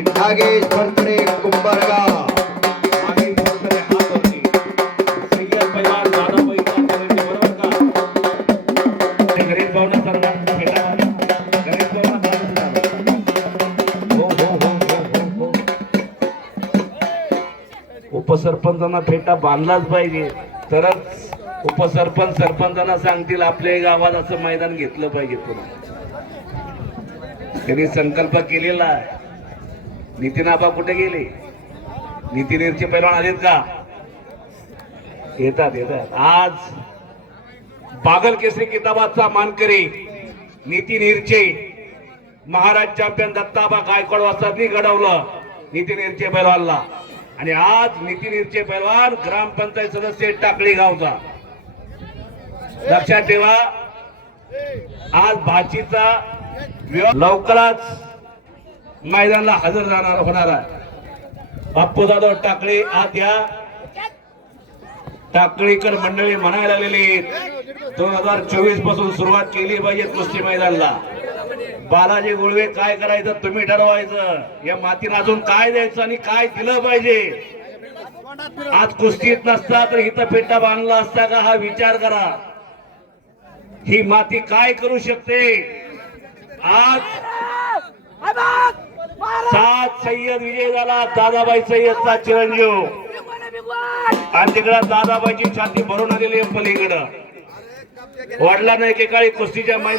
नागेश भरतडे कुंभारगा. उपसरपंचांना फेटा बांधलाच पाहिजे. तरच उपसरपंच सरपंचांना सांगतील आपल्या गावात असं मैदान घेतलं पाहिजे पुन्हा. त्यांनी संकल्प केलेला आहे. नितीन आबा कुठे गेले? नितीन पैलवान आलेत का? येतात येतात. आज बागल केसरी किताबाचा मानकरी नितीन हिरचे महाराज चॅम्पियन दत्ताबा गायकवाड वाजतानी घडवलं नितीन हिरचे पैलवानला. आणि आज नितीन हिरचे पैलवान ग्रामपंचायत सदस्य टाकळी गावचा. लक्षात ठेवा आज भाचीचा लवकरच मैदानाला हजर जाणार होणार आहे. बाप्पू जाधव टाकळी आत या. टाकळीकर मंडळी म्हणायला लागलेली दोन हजार चोवीसपासून सुरुवात केली पाहिजे कुस्ती मैदानला. बालाजी गुळवे काय करायचं तुम्ही ठरवायचं. या मातीला अजून काय द्यायचं आणि काय दिलं पाहिजे? आज कुस्तीत नसता तर इथं पेटा बांधला असता का हा विचार करा. ही माती काय करू शकते? आज सय्यद विजय झाला दादाबाई सय्यदचा चिरंजीव. आणि तिकडं दादाबाईची छाती भरून आलेली आहे पलीकडं. वडिलांना एकेकाळी कुस्तीच्या